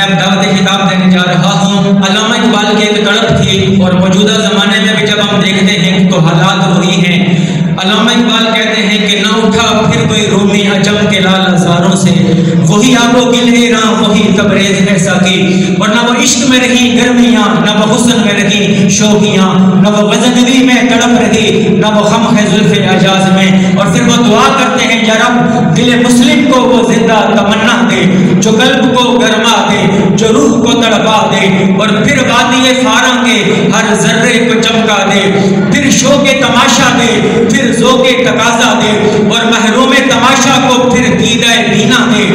میں اب دعوت خطاب دینے جا رہا ہوں۔ علامہ اقبال کی ایک تڑپ تھی اور موجودہ زمانے میں بھی جب ہم دیکھتے ہیں تو حالات وہی ہیں۔ علامہ اقبال کہتے ہیں کہ نہ اٹھا پھر کوئی رومی عجم کے لال ہزاروں سے، وہی آب و گل ایراں وہی تبریز ہے ساقی، اور نہ وہ عشق میں رہی گرمیاں، نہ وہ حسن میں رہی شوقیاں، نہ وہ غزنوی میں تڑپ رہی، نہ وہ غم ہے زلف اعجاز میں۔ اور پھر وہ دعا کرتے ہیں یا رب دل مسلم کو وہ زندہ تمنا دے، جو قلب کو گرما دے، جو روح کو تڑپا دے، اور پھر وادی فاراں کے ہر ذرے کو چمکا دے، پھر شوق تماشا دے، پھر ذوق تقاضا دے، اور محروم تماشا کو پھر دیدہ بینا دے۔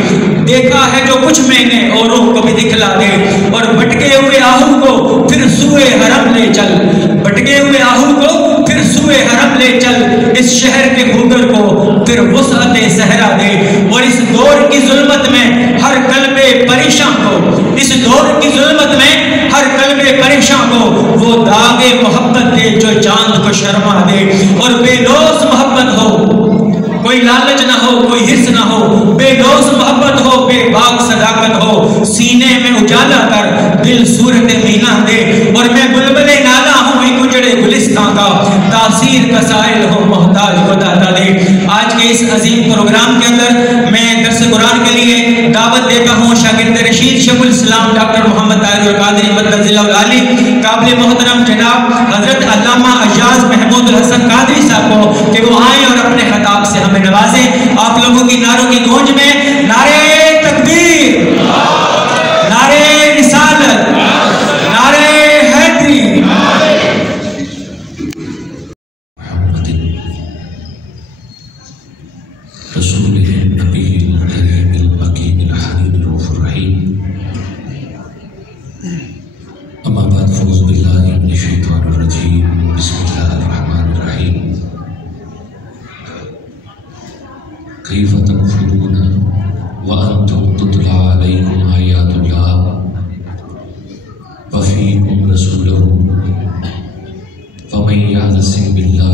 دیکھا ہے جو کچھ میں نے اوروں کو بھی دکھلا دے، اور بھٹکے ہوئے آہو کو پھر سوئے حرم لے چل، بھٹکے ہوئے آہو کو پھر سوئے حرم لے چل، اس شہر کے بھوگر کو پھر وسعت صحرا دے، اور اس دور کی ظلمت میں ہر قلب پریشان کو، اس دور کی ظلمت میں ہر قلب پریشان کو وہ داغ محبت دے جو چاند کو شرما دے، اور بے لوث محبت ہو، کوئی لالچ نہ ہو، کوئی حرص نہ ہو، بے لوث محبت ہو، بے باک صداقت ہو، سینے میں اجالا کر دل صورت مینا دے، اور میں بلبل نالا ہوں ایک اجڑے گلستان کا، تاثیر کا سائل ہو محتاج کو داتا دے۔ آج کے اس عظیم پروگرام کے اندر میں درس قرآن کے لیے دعوت دیتا ہوں شاگرد رشید شیخ الاسلام ڈاکٹر محمد طاہر القادری مدد العالی، قابل محترم جناب حضرت علامہ ایاز محمود الحسن قادری صاحب کو کہ وہ آئیں اور اپنے خطاب سے ہمیں نوازیں۔ آپ لوگوں کی نعروں کی گونج میں نعرے تکبیر، نعرے رسالت، نعرے حیدری۔ رسول نبی الکریم المکین الحلیم الرؤوف الرحیم، اما بعد فاعوذ باللہ من الشیطان الرجیم، بسم اللہ الرحمن الرحیم۔ کیف تکفرون وانتم تتلی علیکم آیات اللہ وفیکم رسولہ ومن یعتصم باللہ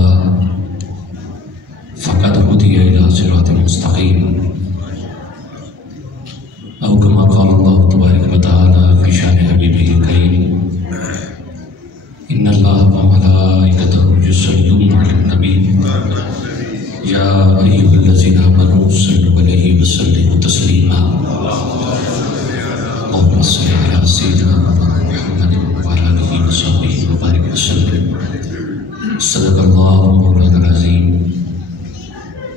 فقد ہدی الی صراط مستقیم، او کما قال اللہ تبارک و تعالی فی شان حبیبہ الکریم، ان اللہ وملائکتہ یصلون علی النبی یا ایھا الذین آمنوا صلوا علیہ وسلموا تسلیما، اللہم صل علی سیدنا محمد وعلی آلہ وصحبہ وبارک وسلم۔ صدق اللہ مولانا العظیم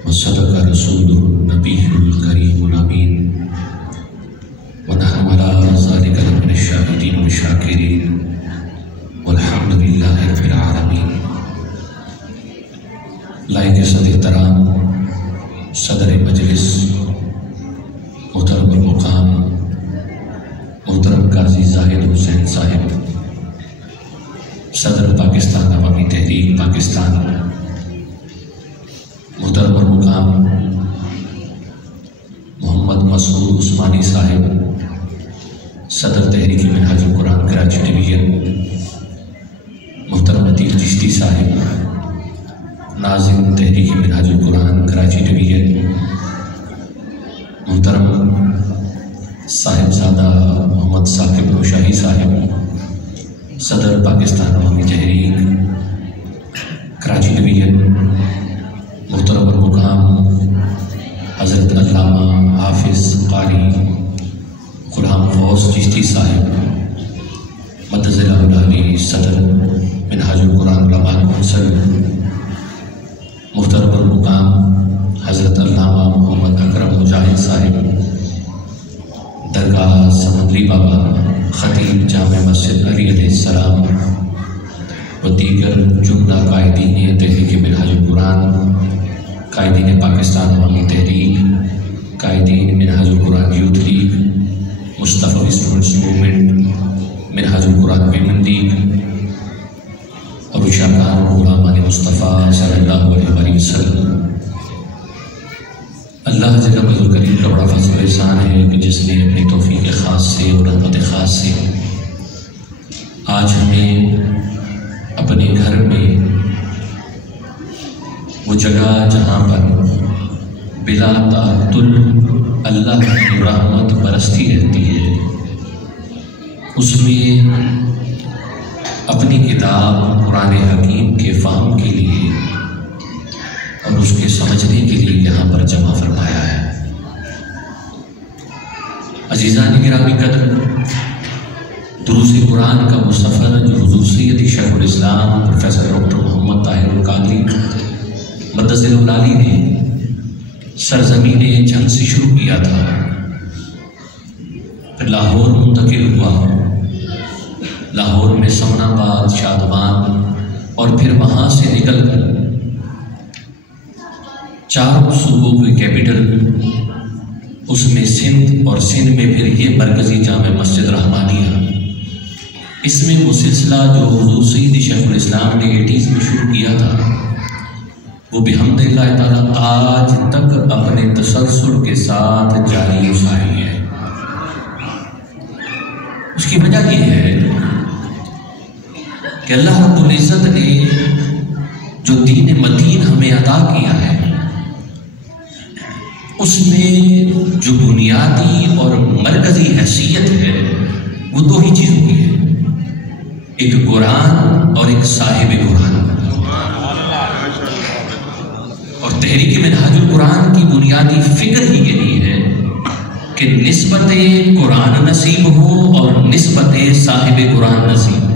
وصدق رسولہ النبی الکریم الامین، ونحن علی ذلک لمن الشاہدین والشاکرین، والحمد للہ رب العالمین۔ لائق صدر احترام صدر مجلس محترم المقام محترم قاضی زاہد حسین صاحب، صدر پاکستان عوامی تحریک پاکستان، محترم المقام محمد مسعود عثمانی صاحب، صدر تحریک منہاج القرآن کراچی ڈویژن، محترم عتیق چشتی صاحب، ناظم تحریک منہاج القرآن کراچی ڈویژن، محترم صاحبزادہ محمد ثاقب نوشاہی صاحب، صدر پاکستان عوامی تحریک کراچی ڈویژن، محترم المقام حضرت علامہ حافظ قاری غلام غوث چشتی صاحب، مدد العالی صدر منہاج القرآن علماء کونسل، محترم المقام حضرت علامہ محمد اکرم مجاہد صاحب، درگاہ سمندری بابا خطیب جامع مسجد علی علیہ السلام، و دیگر جملہ قائدین تحریک منہاج القرآن، قائدین پاکستان عوامی تحریک، قائدین منہاج القرآن یوتھ لیگ، مصطفی اسٹوڈنٹس موومنٹ، منہاج القرآن ویمن لیگ، اور شاکان غلامان مصطفیٰ صلی اللہ علیہ وسلم۔ اللہ جل و کریم کا بڑا فضل و احسان ہے کہ جس نے اپنی توفیق خاص سے اور رحمت خاص سے آج ہمیں اپنے گھر میں وہ جگہ جہاں پر بلا تعطل اللہ کی رحمت برستی رہتی ہے، اس میں اپنی کتاب قرآن حکیم کے فہم کے لیے اور اس کے سمجھنے کے لیے یہاں پر جمع فرمایا ہے۔ عزیزان گرامی قدر، دروس قرآن کا وہ سفر جو حضور سید شیخ الاسلام پروفیسر ڈاکٹر محمد طاہر القادری مدثر العالی نے سرزمین جنگ سے شروع کیا تھا، پھر لاہور منتقل ہوا، لاہور میں سمن آباد، شادمان، اور پھر وہاں سے نکل کر چاروں صوبوں کی کیپٹل، اس میں سندھ، اور سندھ میں پھر یہ مرکزی جامع مسجد رحمانیہ، اس میں وہ سلسلہ جو حضور سید شیخ الاسلام نے 80s میں شروع کیا تھا وہ بحمد اللہ تعالیٰ آج تک اپنے تسلسل کے ساتھ جاری و ساری ہے۔ اس کی وجہ یہ ہے کہ اللہ رب العزت نے جو دین متین ہمیں عطا کیا ہے اس میں جو بنیادی اور مرکزی حیثیت ہے وہ دو ہی چیزوں کی ہے، ایک قرآن اور ایک صاحب قرآن۔ اور تحریک منہاج القرآن کی بنیادی فکر ہی یہی ہے کہ نسبت قرآن نصیب ہو اور نسبت صاحب قرآن نصیب ہو،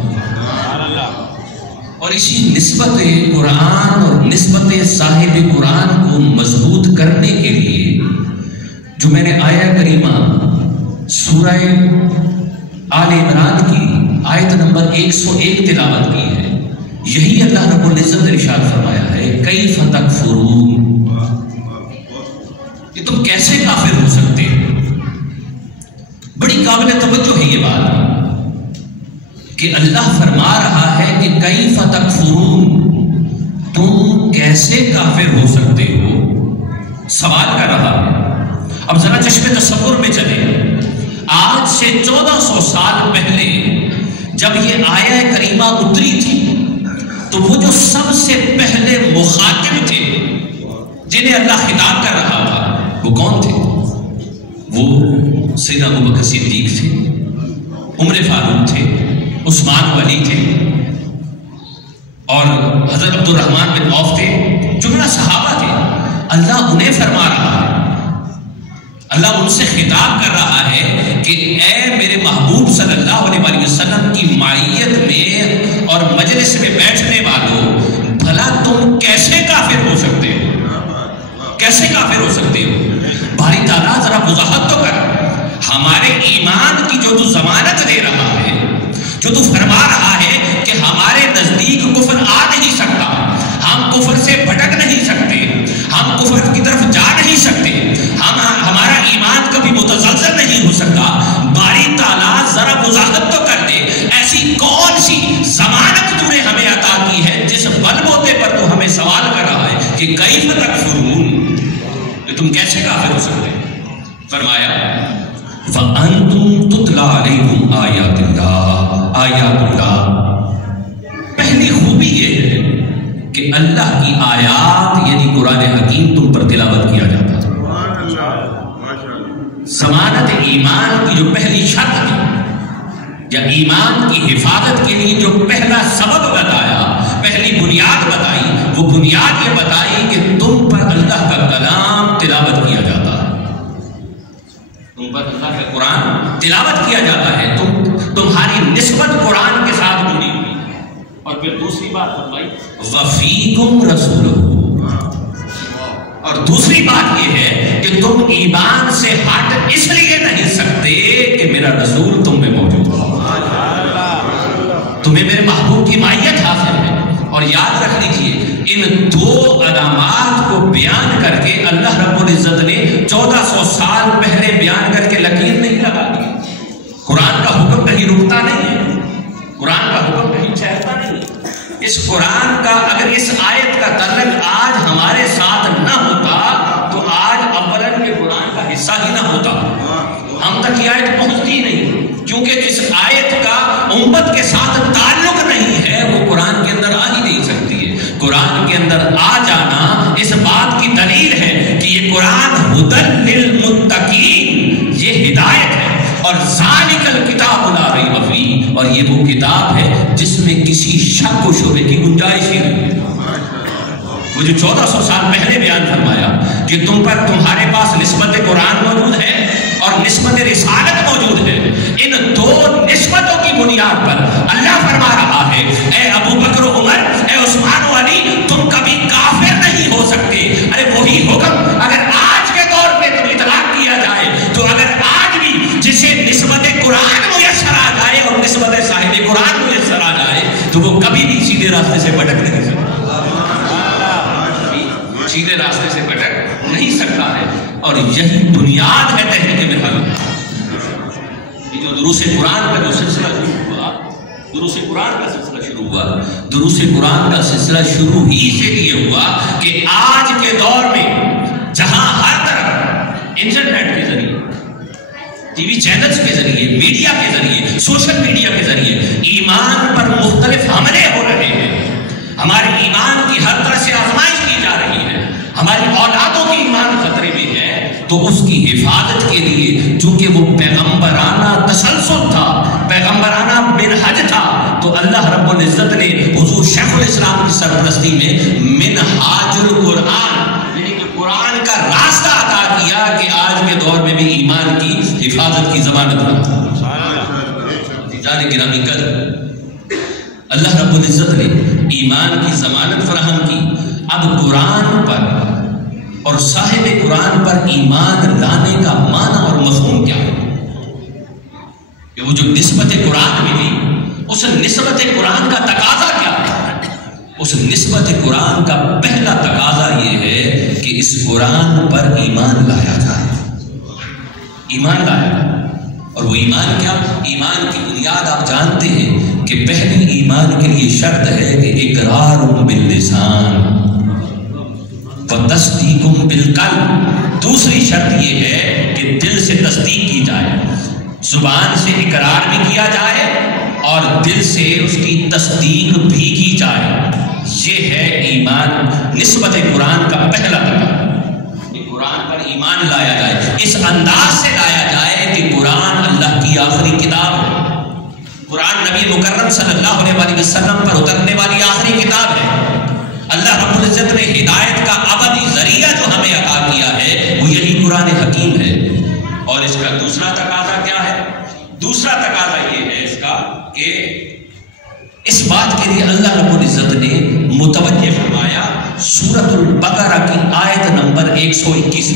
اور اسی نسبت قرآن اور نسبت صاحب قرآن کو مضبوط کرنے کے لیے جو میں نے آیہ کریمہ سورہ آل عمران کی آیت نمبر 101 تلاوت کی ہے، یہی اللہ رب العزت نے ارشاد فرمایا ہے کیف تکفرون، یہ تم کیسے کافر ہو سکتے ہو۔ بڑی قابل توجہ ہے یہ بات کہ اللہ فرما رہا ہے کہ کیف تکفرون، تم کیسے کافر ہو سکتے ہو، سوال کر رہا ہے۔ اب ذرا چشم تصور میں چلے، آج سے 1400 سال پہلے جب یہ آیہ کریمہ اتری تھی تو وہ جو سب سے پہلے مخاطب تھے جنہیں اللہ خطاب کر رہا تھا وہ کون تھے؟ وہ سیدنا ابوبکر صدیق تھے، عمر فاروق تھے، عثمان ولی تھے، اور حضرت عبد الرحمن بن عوف تھے، جملہ صحابہ تھے۔ اللہ انہیں فرما رہا ہے، اللہ ان سے خطاب کر رہا ہے کہ اے میرے محبوب صلی اللہ علیہ وسلم کی معیت میں اور مجلس میں بیٹھنے والوں، بھلا تم کیسے کافر ہو سکتے ہو، کیسے کافر ہو سکتے ہو؟ باری تعالیٰ ذرا وضاحت تو کر، ہمارے ایمان کی جو تو ضمانت دے رہا ہے، جو تو فرما رہا ہے کہ ہمارے نزدیک کفر آ نہیں سکتا، ہم کفر سے بھٹک نہیں سکتے، ہم کفر کی طرف جا نہیں سکتے، ہمارا ایمان کبھی متزلزل نہیں ہو سکتا، باری تعالیٰ ذرا وضاحت تو کر دے، ایسی کون سی ضمانت تو نے ہمیں عطا کی ہے جس بلبوتے پر تو ہمیں سوال کر رہا ہے کہ کیف تکفرون، کہ تم کیسے کافر ہو سکتے؟ فرمایا وَأَنْتُمْ تُتْلَى عَلَيْكُمْ آیات اللہ، آیات اللہ، پہلی خوبی یہ ہے کہ اللہ کی آیات یعنی قرآن حکیم تم پر تلاوت کیا جاتا ہے۔ ضمانت ایمان کی جو پہلی شرط تھی یا ایمان کی حفاظت کے لیے جو پہلا سبب بتایا، پہلی بنیاد بتائی، وہ بنیاد یہ بتائی کہ تم پر اللہ کا کلام تلاوت کیا جاتا ہے، تم پر اللہ کا قرآن تلاوت کیا جاتا ہے، تمہاری نسبت قرآن کے ساتھ جڑی ہوئی۔ اور پھر دوسری بات فرمائی وَفِيكُمْ رَسُولُهُ، اور دوسری بات یہ ہے کہ تم ایمان سے ہٹ اس لیے نہیں سکتے کہ میرا رسول تم میں موجود ہے، تمہیں میرے محبوب کی معیت حاصل ہے۔ اور یاد رکھ لیجئے ان دو علامات کو بیان کر کے اللہ رب العزت نے 1400 سال پہلے بیان کر کے لکیر نہیں لگا دی۔ قرآن کا حکم کہیں رکتا نہیں ہے، قرآن کا حکم کہیں ٹھہرتا نہیں ہے۔ اس قرآن کا اگر اس آیت کا تعلق آج ہمارے ساتھ نہ ہوتا تو آج اولن کے قرآن کا حصہ ہی نہ ہوتا، ہم تک یہ آیت پہنچتی نہیں، کیونکہ جس آیت کا امت کے ساتھ تعلق نہیں ہے وہ قرآن کے اندر آ ہی نہیں سکتی ہے۔ قرآن کے اندر آ جانا اس بات کی دلیل ہے کہ یہ قرآن ہدی للمتقین، یہ ہدایت ہے، اور ذالک الکتاب لا ریب فیہ اور یہ وہ کتاب ہے جس میں کسی شک و شبہ کی گنجائش ہی نہیں۔ وہ جو 1400 سال پہلے بیان فرمایا کہ تم پر تمہارے پاس نسبت قرآن موجود ہے اور نسبت رسالت موجود ہے، ان دو نسبتوں کی بنیاد پر اللہ فرما رہا ہے اے ابو بکر و عمر، اے عثمان و علی، تم کبھی کافر نہیں ہو سکتے۔ ارے وہی حکم اگر آج کے دور پہ تم اطلاق کیا جائے تو اگر آج بھی جسے نسبت قرآن میسر آ جائے اور نسبت صاحب قرآن میسر آ جائے تو وہ کبھی بھی سیدھے راستے سے بھٹک نہیں سکتا، سیدھے راستے سے بھٹک نہیں سکتا ہے۔ اور یہی بنیاد ہے تحریک منہج۔ یہ جو دروس قرآن کا جو سلسلہ شروع ہوا، دروس قرآن کا سلسلہ شروع ہوا، دروس قرآن کا سلسلہ شروع ہی سے یہ ہوا کہ آج کے دور میں جہاں ہر طرف انٹرنیٹ کے ذریعے، ٹی وی چینلز کے ذریعے، میڈیا کے ذریعے، سوشل میڈیا کے ذریعے ایمان پر مختلف حملے ہو رہے ہیں، ہمارے ایمان کی ہر طرح سے آزمائش کی جا رہی ہے، ہماری اولادوں کی ایمان خطرے میں ہے، تو اس کی حفاظت کے لیے چونکہ وہ پیغمبرانہ تسلسل تھا، پیغمبرانہ منہج تھا، تو اللہ رب العزت نے حضور شیخ الاسلام کی سرپرستی میں منہاج القرآن یعنی کہ قرآن کا راستہ عطا کیا کہ آج کے دور میں بھی ایمان کی حفاظت کی ضمانت رہا۔ جان گرامی قدر، اللہ رب العزت نے ایمان کی ضمانت فراہم کی۔ اب قرآن پر اور صاحب قرآن پر ایمان لانے کا معنی اور مفہوم کیا ہے کہ وہ جو نسبت قرآن ملی، اس نسبت قرآن کا تقاضا کیا ہے؟ اس نسبت قرآن کا پہلا تقاضا یہ ہے کہ اس قرآن پر ایمان لایا جائے، ایمان لایا جائے۔ اور وہ ایمان کیا؟ ایمان کی بنیاد آپ جانتے ہیں کہ پہلی ایمان کے لیے شرط ہے کہ اقرار باللسان وتصدیق بالقلب، دوسری شرط یہ ہے کہ دل سے تصدیق کی جائے، زبان سے اقرار بھی کیا جائے اور دل سے اس کی تصدیق بھی کی جائے۔ یہ ہے ایمان، نسبت قرآن کا پہلا تقاضا کہ قرآن پر ایمان لایا جائے، اس انداز سے لایا جائے کہ قرآن اللہ کی آخری کتاب ہے، قرآن نبی مکرم صلی اللہ علیہ وسلم پر اترنے والی آخری کتاب ہے۔ اللہ رب العزت نے ہدایت کا ابدی ذریعہ جو ہمیں عطا کیا ہے وہ یہی قرآن حکیم ہے۔ اور اس کا دوسرا تقاضا کیا ہے؟ دوسرا تقاضا یہ ہے اس کا کہ اس بات کے لیے اللہ رب العزت نے متوجہ فرمایا سورۃ البقرہ کی آیت نمبر 121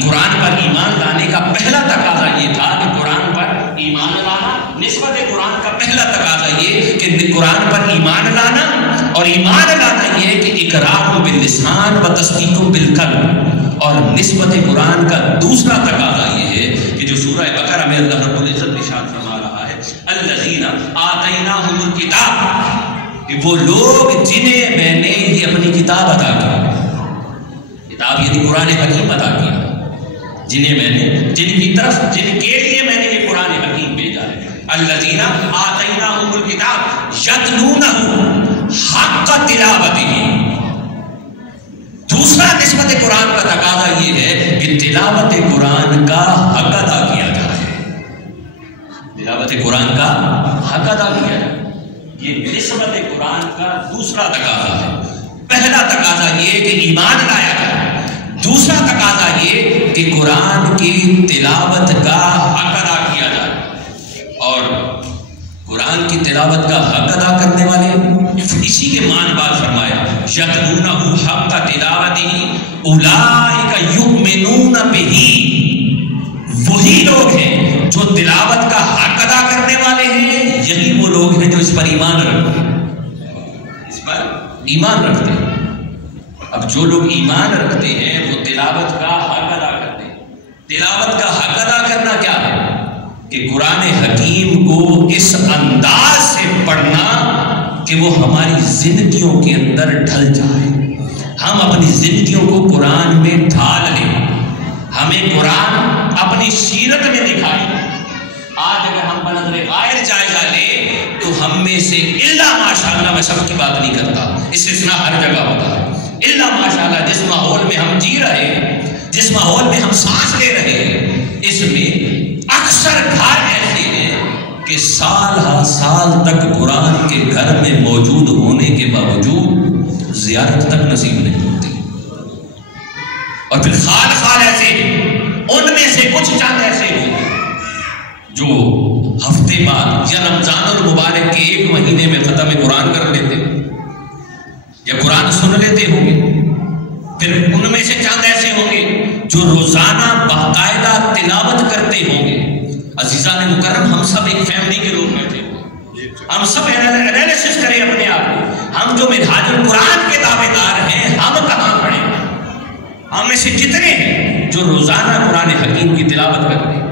قرآن پر ایمان لانے کا پہلا تقاضا یہ تھا کہ قرآن پر ایمان لانا، نسبت قرآن کا پہلا تقاضا یہ کہ قرآن پر ایمان لانا، اور ایمان لانا یہ کہ اقرار باللسان و تصدیق بالقلب، اور نسبت قرآن کا دوسرا تقاضا یہ ہے کہ جو سورہ بقرہ میں اللہ رب العزت ارشاد فرما رہا ہے الذین آتیناہم الکتاب، کہ وہ لوگ جنہیں میں نے یہ اپنی کتاب عطا کی، کتاب یعنی قرآن حکیم عطا کیا، جنہیں میں نے، جن کی طرف، جن کے لیے میں نے یہ قرآن حکیم بھیجا ہے، الذین آتیناہم الکتاب یتلونہ حق تلاوتہ۔ دوسرا نسبت قرآن کا تقاضا یہ ہے کہ تلاوت قرآن کا حق ادا کیا جائے، تلاوت قرآن کا حق ادا کیا جائے، یہ نسبت قرآن کا دوسرا تقاضا ہے۔ پہلا تقاضا یہ کہ ایمان لایا جائے، دوسرا تقاضا یہ کہ قرآن کی تلاوت کا حق ادا کیا جائے، اور قرآن کی تلاوت کا حق ادا کرنے والے اسی کے معنی بعد فرمایا یتلونہ حق تلاوتہ اولئک یؤمنون بہ، وہی لوگ ہیں جو تلاوت کا حق ادا کرنے والے ہیں، یہی وہ لوگ ہیں جو اس پر ایمان رکھتے ہیں، اس پر ایمان رکھتے ہیں۔ اب جو لوگ ایمان رکھتے ہیں وہ تلاوت کا حق ادا کرتے ہیں۔ تلاوت کا حق ادا کرنا کیا ہے؟ کہ قرآن حکیم کو اس انداز سے پڑھنا کہ وہ ہماری زندگیوں کے اندر ڈھل جائے، ہم اپنی زندگیوں کو قرآن میں ڈھال لیں، ہمیں قرآن اپنی سیرت میں دکھائے۔ آج اگر ہم بنظر غائب جائزہ لیں تو ہم میں سے الا ماشاءاللہ، میں سب کی بات نہیں کرتا، استثناء ہر جگہ ہوتا ہے، الا ماشاءاللہ جس ماحول میں ہم جی رہے ہیں، جس ماحول میں ہم سانس لے رہے ہیں، اس میں اکثر گھر ایسے کہ سال ہر سال تک قرآن کے گھر میں موجود ہونے کے باوجود زیارت تک نصیب نہیں ہوتی، اور پھر خال ایسے ان میں سے کچھ چند ایسے ہوں جو ہفتے بعد یا رمضان المبارک کے 1 مہینے میں ختم قرآن کر لیتے یا قرآن سن لیتے ہوں گے، پھر ان میں سے چند ایسے ہوں گے جو روزانہ باقاعدہ تلاوت کرتے ہوں گے۔ عزیزان مکرم، ہم سب ایک فیملی کے روپ میں تھے، ہم سب انالیسس کریں اپنے آپ کو، ہم جو منہاج القرآن کے دعوے دار ہیں ہم کہاں کھڑے ہیں؟ ہم میں سے کتنے ہیں جو روزانہ قرآن حکیم کی تلاوت کرتے ہیں؟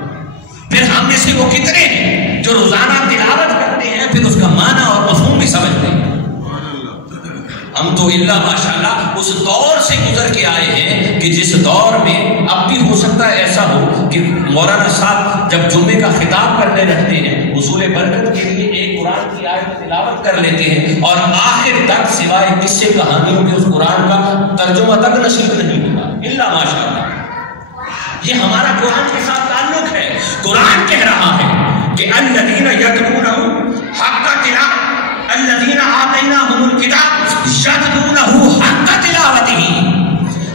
پھر ہم میں سے وہ کتنے ہیں جو روزانہ تلاوت کرتے ہیں پھر اس کا معنی اور مفہوم بھی سمجھتے ہیں؟ ہم تو اللہ ماشاءاللہ اس دور سے گزر کے آئے ہیں کہ جس دور میں اب بھی ہو سکتا ہے ایسا ہو کہ مولانا صاحب جب جمعے کا خطاب کرنے رہتے ہیں حصول برکت کے لیے ایک قرآن کی آیت تلاوت کر لیتے ہیں اور آخر تک سوائے قصے کہانیوں کے اس قرآن کا ترجمہ تک نصیب نہیں ہوگا، اللہ ماشاءاللہ۔ یہ ہمارا قرآن کے ساتھ تعلق ہے۔ قرآن کہہ رہا ہے کہ الذین یتلونہ حق تلاوتہ الذین آتیناہم الکتاب یتلونہ حق تلاوتہ،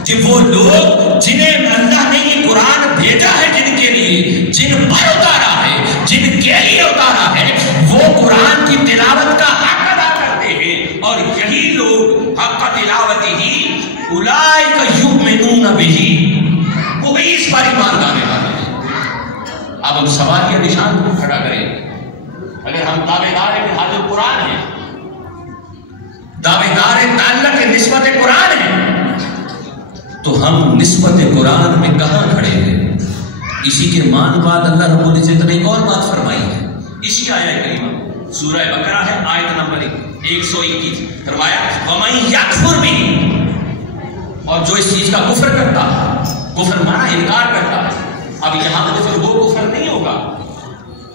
کہ وہ لوگ جنہیں اللہ نے یہ قرآن بھیجا ہے، جن کے لیے، جن پر اتارا ہے، جن کے لیے اتارا ہے، وہ قرآن کی تلاوت کا حق ادا کرتے ہیں، اور یہی لوگ حق تلاوتہ اولئک یؤمنون بہ، وہ بھی اس پر ایمان لانے والے ہیں۔ اب ہم سوال کے نشان کو کھڑا کریں، اگر ہم دعوے دار منہاج القرآن ہیں، دعوے دار تعلق نسبت قرآن ہیں، تو ہم نسبت قرآن میں کہاں کھڑے ہیں؟ اسی کے مان بعد اللہ رب العزت نے ایک اور بات فرمائی ہے، اسی آیت کریمہ سورہ بقرہ ہے آیت نمبر 121، فرمایا وَمَن یکفر بہ، اور جو اس چیز کا کفر کرتا ہے، کفر مانا انکار کرتا ہے، اب یہاں پھر وہ کفر نہیں ہوگا،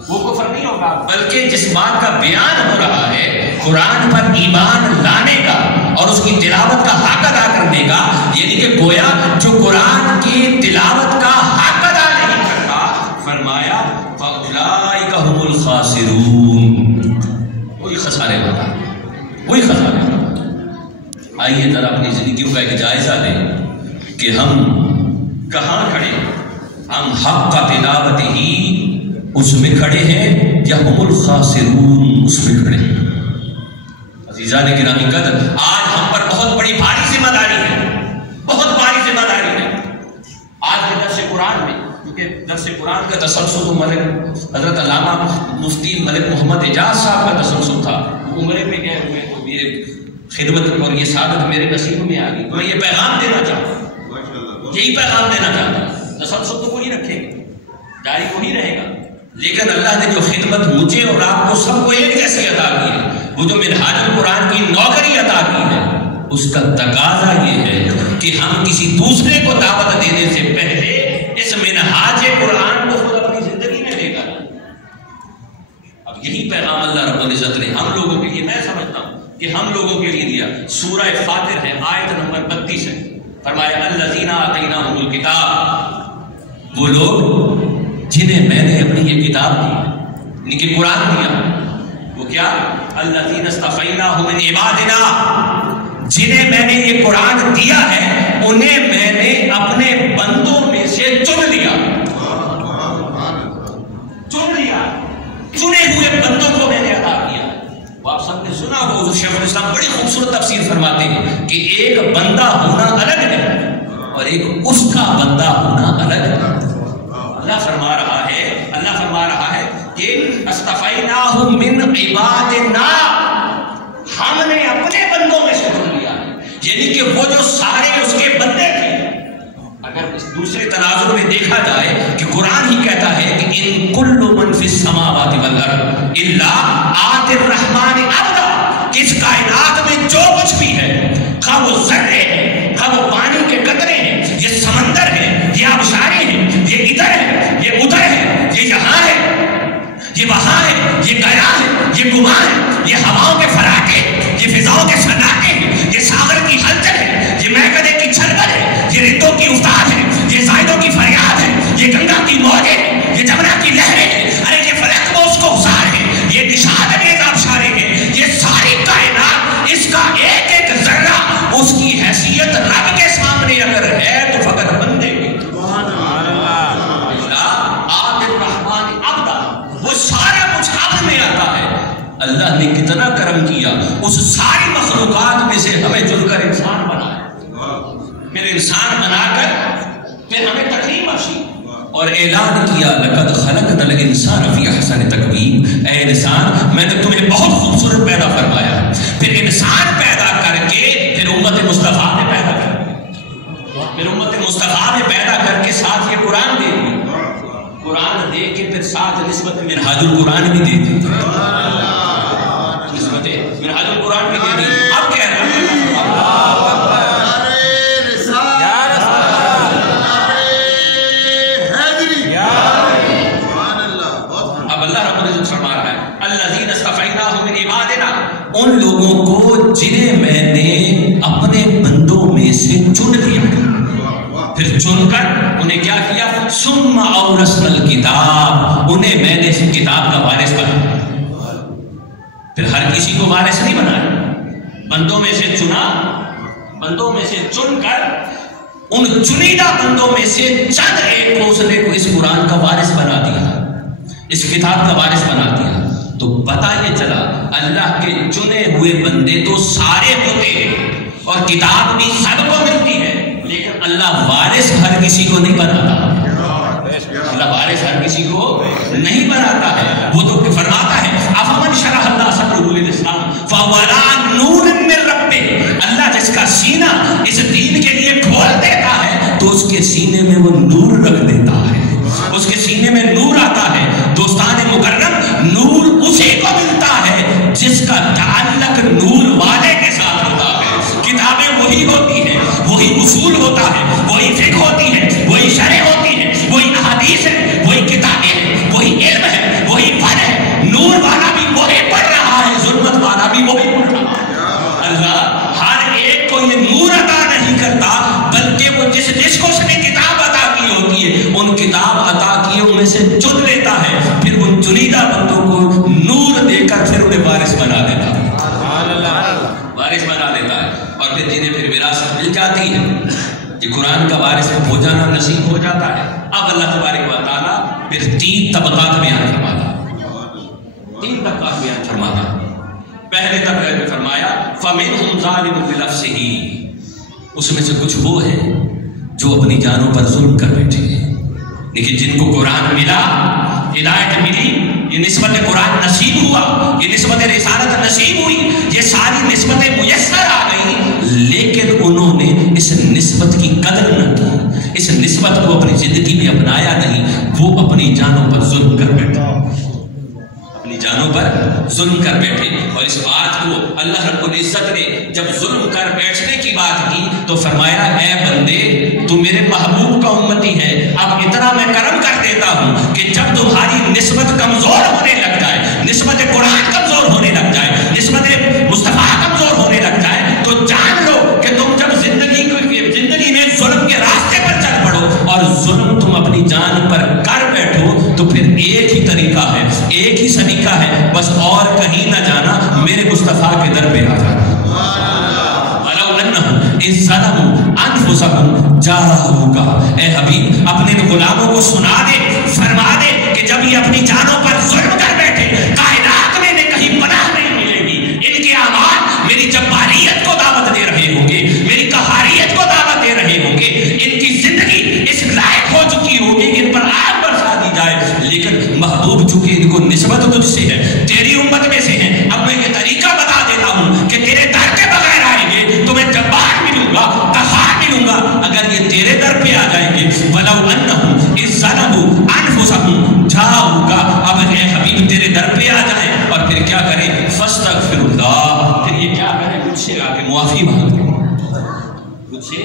وہ کفر نہیں ہوگا، بلکہ جس بات کا بیان ہو رہا ہے قرآن پر ایمان لانے کا اور اس کی تلاوت کا حق ادا کرنے کا، یعنی کہ گویا جو قرآن کی تلاوت کا حق ادا نہیں کرتا، فرمایا فَأُولَئِكَ هُمُ الْخَاسِرُونَ، وہی خسارے والا، وہی خسارے والا۔ آئیے ذرا اپنی زندگیوں کا ایک جائزہ لیں کہ ہم کہاں کھڑے، ہم حق کا تلاوت ہی اس میں کھڑے ہیں یا ہم الخاسرون اس میں کھڑے ہیں؟ عزیزان گرامی قدر، آج ہم پر بہت بڑی بھاری ذمہ داری ہے، بہت بھاری ذمہ داری ہے۔ آج کے درس قرآن میں، کیونکہ درس قرآن کا تسلسل ملک حضرت علامہ مفتی ملک محمد اعجاز صاحب کا تسلسل تھا، عمرے پہ گئے ہوئے تو میرے خدمت اور یہ سعادت میرے نصیب میں آ گئی، میں یہ پیغام دینا چاہتا ہوں، یہی پیغام دینا چاہتا ہوں۔ تسلسل تو وہی رکھے گا، جاری وہی رہے گا، لیکن اللہ نے جو خدمت مجھے اور آپ کو سب کو ایک جیسی عطا کی ہے، وہ جو منہاج القرآن کی نوکری عطا کی ہے، اس کا تقاضا یہ ہے کہ ہم کسی دوسرے کو دعوت دینے سے پہلے اس منہاج قرآن کو خود اپنی زندگی میں لے کر، اب یہی پیغام اللہ رب العزت نے ہم لوگوں کے لیے، میں سمجھتا ہوں کہ ہم لوگوں کے لیے دیا۔ سورہ فاطر ہے آیت نمبر 32 ہے، فرمایا الذین آتیناہم الکتاب، وہ لوگ جنہیں میں نے اپنی یہ کتاب دی، یعنی کہ قرآن دیا، وہ کیا؟ الذین اصطفیناہم من عبادنا، جنہیں میں نے یہ قرآن دیا ہے انہیں میں نے اپنے بندوں میں سے چن لیا، چنے ہوئے بندوں کو میں نے عطا کیا۔ وہ آپ سب نے سنا ہو، شیخ الاسلام بڑی خوبصورت تفسیر فرماتے ہیں کہ ایک بندہ ہونا الگ ہے اور ایک اس کا بندہ ہونا الگ ہے۔ اللہ فرما رہا ہے کہ اصطفیناہم من عبادنا، ہم نے اپنے بندوں میں سے چن لیا، یعنی کہ وہ جو سارے اس کے بندے تھے۔ اگر اس دوسرے تناظر میں دیکھا جائے کہ قرآن ہی کہتا ہے کہ ان کل من فی السماوات والارض الا آتی الرحمن عبدا، اس کائنات میں جو کچھ بھی ہے، خواہ وہ ذرے ہیں، خواہ وہ پانی کے قطرے ہیں، یہ سمندر ہے، یہ آبشاریں ہیں، یہ ادھر ہے، یہ ادھر ہے، یہ یہاں ہے، یہ وہاں ہے، یہ گیا ہے، یہ گما ہے، یہ ہواؤں کے فراقے، یہ فضاؤں کے سناٹے ہیں، یہ ساغر کی ہلچل ہے، یہ میکدے کی چھلبل ہے، یہ ریتوں کی افتاد ہے، یہ زائدوں کی فریاد ہے، یہ گنگا کی موجیں ہیں، یہ جمنا کی لہریں ہیں، ارے یہ فلک وہ اس کو گزار ہے، اللہ نے کتنا کرم کیا، اس ساری مخلوقات میں سے ہمیں چن کر انسان بنایا، پھر انسان بنا کر پھر ہمیں تکریم بخشی اور اعلان کیا لقد خلقنا الانسان فی احسن تقویم، اے انسان میں نے تمہیں بہت خوبصورت پیدا فرمایا۔ پھر انسان پیدا کر کے پھر امت مصطفیٰ میں پیدا کر پھر امت مصطفیٰ میں پیدا کر کے ساتھ یہ قرآن دے دیا، قرآن دے کے پھر ساتھ نسبت منہاج القرآن بھی دے دی، نسبت منہاج القرآن بھی دے دی۔ اب کہہ رہا ہے ان لوگوں کو جنہیں میں نے اپنے بندوں میں سے چن لیا، پھر چن کر انہیں کیا کیا، ثم اورثنا الکتاب، انہیں میں نے اس کتاب کا وارث بنایا۔ پھر ہر کسی کو وارث نہیں بنایا، بندوں میں سے چنا، بندوں میں سے چن کر ان چنیدہ بندوں میں سے چند ایک کو اس نے اس قرآن کا وارث بنا دیا، اس کتاب کا وارث بنا دیا۔ تو پتہ یہ چلا اللہ کے چنے ہوئے بندے تو سارے ہوتے ہیں اور کتاب بھی سب کو ملتی ہے، لیکن اللہ وارث ہر کسی کو نہیں بناتا، اللہ وارث ہر کسی کو نہیں بناتا ہے۔ وہ تو فرماتا ہے افمن شرح اللہ صدرہ للاسلام فهو علی نور من ربہ، اللہ جس کا سینہ اس دین کے لیے کھول دیتا ہے تو اس کے سینے میں وہ نور رکھ دیتا ہے، اس کے سینے میں نور آتا ہے۔ دوستان مکرم، نور اسی کو ملتا ہے جس کا تعلق نور والے کے ساتھ ہوتا ہے۔ کتابیں وہی ہوتی ہیں، وہی اصول ہوتا ہے، وہی فقہ ہوتی ہے، وہی شرع ہوتی ہے، وہی احادیث ہے، وہی کتابیں ہیں، وہی علم ہے، وہی فن ہے۔ نور والا بھی وہی پڑھ رہا ہے، ظلمت والا بھی وہی پڑھ رہا ہے۔ اللہ ہر ایک کو یہ نور عطا نہیں کرتا، بلکہ وہ جس کو اس نے کتاب عطا کی ہوتی ہے ان کتاب عطا کیوں میں سے چن لیتا ہے، پھر ان چنیدہ بندوں کو نور دے کر پھر انہیں وارث بنا دیتا ہے، وارث بنا دیتا ہے، اور پھر جنہیں پھر وراثت مل جاتی ہے، یہ قرآن کا وارث ہو جانا نصیب ہو جاتا ہے۔ اب اللہ تبارک و تعالیٰ پھر تین طبقات بیان فرماتا، تین طبقات بیان فرماتا۔ پہلے طبقے میں فرمایا فَمِنْهُمْ ظَالِمٌ لِنَفْسِهِ، اس میں سے کچھ وہ ہیں جو اپنی جانوں پر ظلم کر بیٹھے ہیں، لیکن جن کو قرآن ملا، ہدایت ملی، یہ نسبت قرآن نصیب ہوا، یہ نسبت رسالت نصیب ہوئی، یہ ساری نسبتیں میسر آ گئی، لیکن انہوں نے اس نسبت کی قدر نہ کی، اس نسبت کو اپنی زندگی میں اپنایا نہیں، وہ اپنی جانوں پر ظلم کر بیٹھے، اپنی جانوں پر ظلم کر بیٹھے۔ اور اس بات کو اللہ رب العزت نے جب ظلم کر بیٹھنے کی بات کی تو فرمایا اے بندے تو میرے محبوب کا امتی ہے، اب اتنا میں کرم کر دیتا ہوں کہ جب تمہاری نسبت کمزور ہونے لگ جائے، نسبت قرآن کمزور ہونے لگ جائے، نسبت مصطفیٰ کمزور ہونے لگ جائے، تو جان لو کہ تم جب زندگی میں ظلم کے راستے پر چل پڑو اور ظلم تم اپنی جان پر کر بیٹھو تو پھر ایک ہی طریقہ ہے، ایک ہی سلیقہ ہے، بس اور کہیں نہ جانا، میرے مصطفیٰ کے در پہ آ جانا۔ وَلَوْ أَنَّهُمْ إِذْ ظَلَمُوا أَنفُسَهُمْ جَاءُوكَ، اے حبیب اپنے غلاموں کو سنا دے، فرما دے کہ جب یہ اپنی جانوں پر ظلم کر بیٹھے، کائنات میں انہیں کہیں پناہ نہیں ملے گی، ان کے اعمال میری جباریت کو دعوت دے رہے ہوں گے، میری قہاریت کو دعوت دے رہے ہوں گے، ان کی زندگی اس لائق ہو چکی ہوگی کہ ان پر آگ برسا دی جائے، لیکن محبوب چونکہ ان کو نسبت تجھ سے ہے، تیری امت میں سے ہیں، اب میں یہ طریقہ بتا دیتا ہوں کہ تیرے در کے بغیر آئیں گے تو میں جبار ملوں گا، قہار ملوں گا، اگر یہ تیرے در پہ آ جائیں گے۔ وَلَوْ أَنَّهُمْ إِذْ ظَلَمُوا أَنفُسَهُمْ جَاءُوكَ، اب اے حبیب تیرے در پہ آ جائیں اور پھر کیا کریں، فَاسْتَغْفِرُ اللَّهَ، پھر یہ کیا کریں، مجھ سے آ کے معافی مانگ لیں، مجھ سے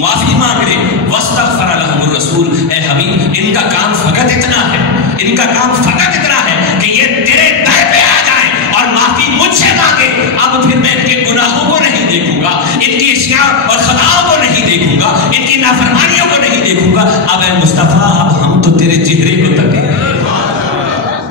معافی مانگ لیں۔ وَاسْتَغْفَرَ لَهُمُ الرَّسُولُ، اے حبیب ان کا کام فقط اتنا ہے، ان کا کام فقط اتنا ہے کہ یہ تیرے در پہ آ جائیں اور معافی مجھ سے مانگے، اب پھر میں ان کے گناہوں کو نہیں دیکھوں گا، ان کی اشیاء اور خطاؤں کو نہیں دیکھوں گا، ان کی نافرمانیوں کو نہیں دیکھوں گا، اب اے مصطفیٰ اب ہم تو تیرے چہرے کو تکیں گے،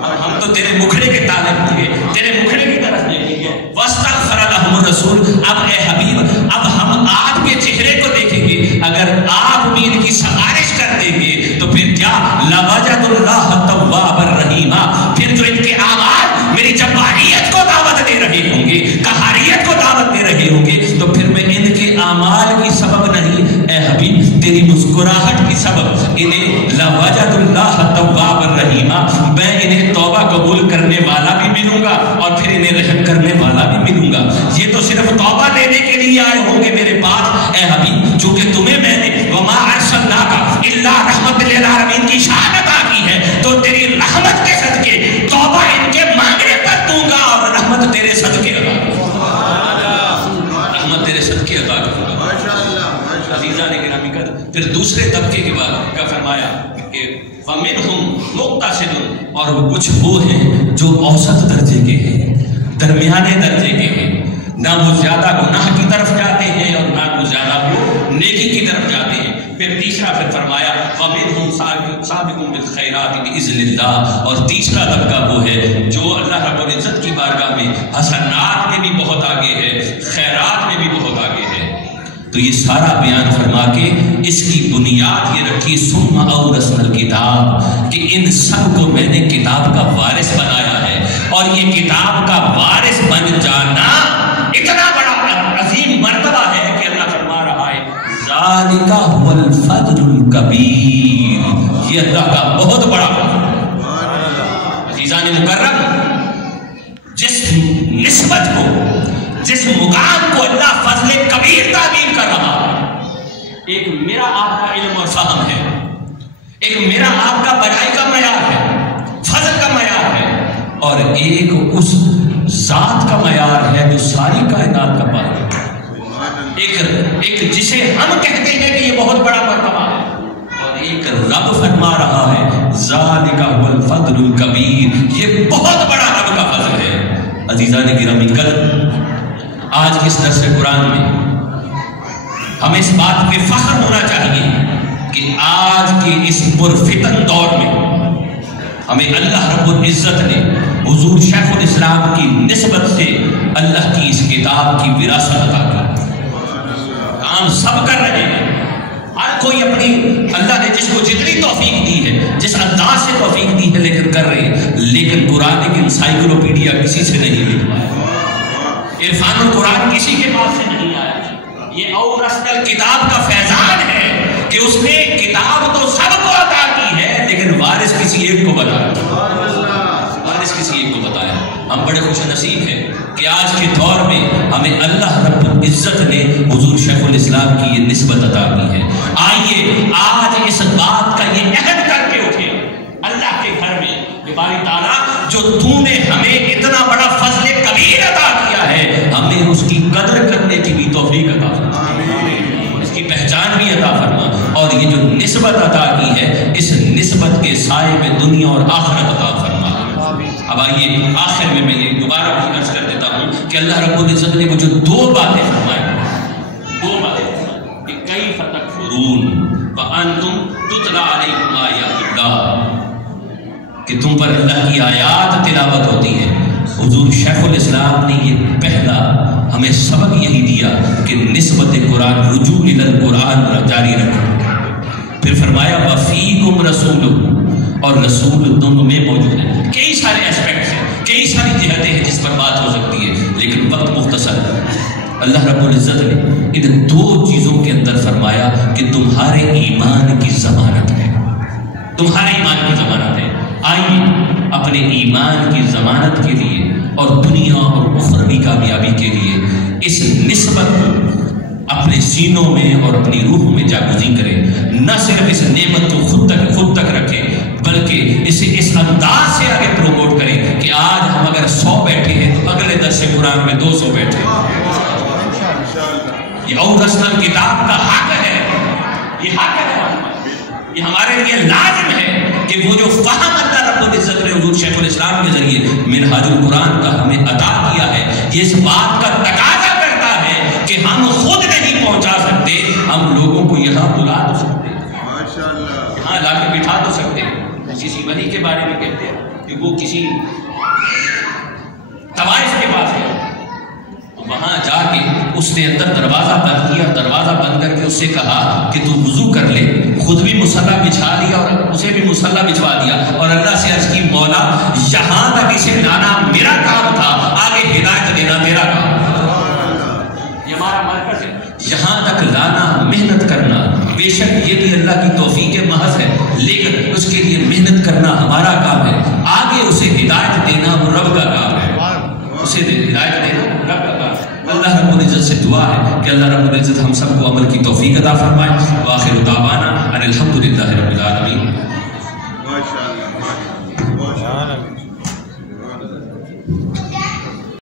اب ہم تو تیرے مکھڑے کے طالب دیے، تیرے مکھڑے کی طرف دیکھیں گے۔ وَاسْتَغْفَرَ لَهُمُ الرَّسُولُ، اب اے حبیب اب ہم آپ کے چہرے کو دیکھیں گے، اگر آپ بھی ان کی سفارش کر دیں گے تو پھر کیا، لَوَجَدُوا اللَّهَ تَوَّابًا رَحِيمًا، پھر جو ان کے اعمال میری جباریت کو تیری مسکراہٹ کی سبب انہیں لوجد اللہ تواب الرحیم، میں انہیں توبہ قبول کرنے والا بھی ملوں گا اور پھر انہیں رحم کرنے والا بھی ملوں گا۔ یہ تو صرف توبہ لینے کے لیے آئے ہوں گے میرے پاس اے حبیب، چونکہ تمہیں میں نے وما ارسلناک الا رحمت للعالمین کی شہادت کی ہے، تو تیری رحمت کے صدقے توبہ ان کے مانگنے پر دوں گا اور رحمت تیرے صدقے عطا کروں گا، رحمت تیرے صدقے عطا کروں گا۔ عزیزان گرامی کا پھر دوسرے طبقے کے بعد کا فرمایا کہ وَمِنْهُمْ مُقْتَصِدٌ، اور وہ کچھ وہ ہیں جو اوسط درجے کے ہیں، درمیانے درجے کے ہیں، نہ وہ زیادہ گناہ کی طرف جاتے ہیں اور نہ وہ زیادہ وہ نیکی کی طرف جاتے ہیں۔ پھر تیسرا پھر فرمایا وَمِنْهُمْ سَابِقٌ بِالْخَيْرَاتِ بِإِذْنِ اللَّهِ، اور تیسرا طبقہ وہ ہے جو اللہ رب العزت کی بارگاہ میں حسنات میں بھی بہت آگے ہے، خیرات میں بھی بہت آگے ہے۔ تو یہ سارا بیان فرما کے اس کی بنیاد یہ رکھی ثم اورثنا الکتاب، کہ ان سب کو میں نے کتاب کا وارث بنایا ہے، اور یہ کتاب کا وارث بن جانا اتنا بڑا عظیم مرتبہ ہے کہ اللہ فرما رہا ہے ذالک هو الفضل الکبیر، یہ اللہ کا بہت بڑا فضل۔ عزیزان مکرم، جس نسبت کو، جس مقام کو اللہ فضل کبیر تعبیر کر رہا ہے، ایک میرا آپ کا علم اور فہم ہے، ایک میرا آپ کا بڑائی کا معیار ہے، فضل کا معیار ہے، اور ایک اس ذات کا معیار ہے جو ساری کائنات کا پالک ہے، ایک جسے ہم کہتے ہیں کہ یہ بہت بڑا مرتبہ ہے، اور ایک رب فرما رہا ہے ذالک هو الفضل الکبیر، یہ بہت بڑا رب کا فضل ہے۔ عزیزان گرامی، کل آج اس درس قرآن میں ہمیں اس بات پہ فخر ہونا چاہیے کہ آج کے اس پرفتن دور میں ہمیں اللہ رب العزت نے حضور شیخ الاسلام کی نسبت سے اللہ کی اس کتاب کی وراثت عطا کی۔ کام سب کر رہے ہیں، ہر کوئی اپنی اللہ نے جس کو جتنی توفیق دی ہے، جس انداز سے توفیق دی ہے لیکن کر رہے ہیں، لیکن قرآن کی انسائیکلوپیڈیا کسی سے نہیں لکھوایا، عرفان القرآن کسی کے پاس سے نہیں آیا۔ یہ اورثنا الکتاب کا فیضان ہے کہ اس نے کتاب تو سب کو عطا کی ہے لیکن وارث کسی ایک کو بتایا، وارث کسی ایک کو بتایا۔ ہم بڑے خوش نصیب ہیں کہ آج کے دور میں ہمیں اللہ رب العزت نے حضور شیخ الاسلام کی یہ نسبت عطا کی ہے۔ آئیے آج اس بات کا یہ عہد کر کے اٹھے اللہ کے گھر میں کہ باری تعالیٰ جو تو نے ہمیں اتنا بڑا فضل کبیر عطا کیا ہے، ہمیں اس کی قدر کرنے کی بھی توفیق عطا فرما، اس کی پہچان بھی عطا فرما، اور یہ جو نسبت عطا کی ہے اس نسبت کے سائے میں دنیا اور آخرت عطا فرما۔ اب آئیے آخر میں یہ دوبارہ عرض کر دیتا ہوں کہ اللہ رب العزت نے وہ جو دو باتیں فرمائیں، دو باتیں کہ کیف تکفرون وانتم تتلی علیکم آیات اللہ، کہ تم پر اللہ کی آیات تلاوت ہوتی ہے۔ حضور شیخ الاسلام نے یہ پہلا ہمیں سبق یہی دیا کہ نسبت قرآن، رجوع الی القرآن جاری رکھو۔ پھر فرمایا وفیکم رسول، اور رسول تم میں موجود ہے۔ کئی سارے اسپیکٹس ہیں، کئی ساری جہتیں ہیں جس پر بات ہو سکتی ہے، لیکن وقت مختصر ہے۔ اللہ رب العزت نے ان دو چیزوں کے اندر فرمایا کہ تمہارے ایمان کی ضمانت ہے، تمہارے ایمان کی ضمانت ہے۔ آئیے اپنے ایمان کی ضمانت کے لیے اور دنیا اور اخروی کامیابی کے لیے اس نسبت کو اپنے سینوں میں اور اپنی روح میں جاگزی کریں، نہ صرف اس نعمت کو خود تک رکھیں بلکہ اسے اس انداز سے آگے پروموٹ کریں کہ آج ہم اگر 100 بیٹھے ہیں تو اگلے درس قرآن میں 200 بیٹھے ہیں۔ یہ اورثنا الکتاب کا حق ہے، یہ حق ہے، یہ ہمارے لیے لازم ہے کہ وہ جو فہم اللہ رب العزت نے حضور شیخ الاسلام کے ذریعے منہاج القرآن کا ہمیں عطا کیا ہے، یہ اس بات کا تقاضا کرتا ہے کہ ہم خود نہیں پہنچا سکتے، ہم لوگوں کو یہاں بلا تو سکتے، یہاں لا کے بٹھا تو سکتے۔ کسی ولی کے بارے میں کہتے ہیں کہ وہ کسی طوائف کے پاس گیا، وہاں جا کے اس نے اندر دروازہ بند کیا، دروازہ بند کر کے اس سے کہا کہ تو وضو کر لے، خود بھی مصلی بچھا لیا اور اسے بھی مصلی بچھوا دیا، اور اللہ سے عرض کی مولا یہاں تک اسے لانا میرا کام تھا، آگے ہدایت دینا تیرا کام، یہ ہمارا مرکز ہے، یہاں تک لانا، محنت کرنا، بے بے شک یہ بھی اللہ کی توفیق محض ہے، لیکن اس کے لیے محنت کرنا ہمارا کام ہے، آگے اسے ہدایت دینا وہ رب کا کام ہے، اسے ہدایت دینا رب کا کام ہے۔ اللہ رب العزت سے دعا ہے کہ اللہ رب العزت ہم سب کو عمل کی توفیق عطا فرمائے۔ وآخر دعوانا ان الحمد للہ رب العالمین۔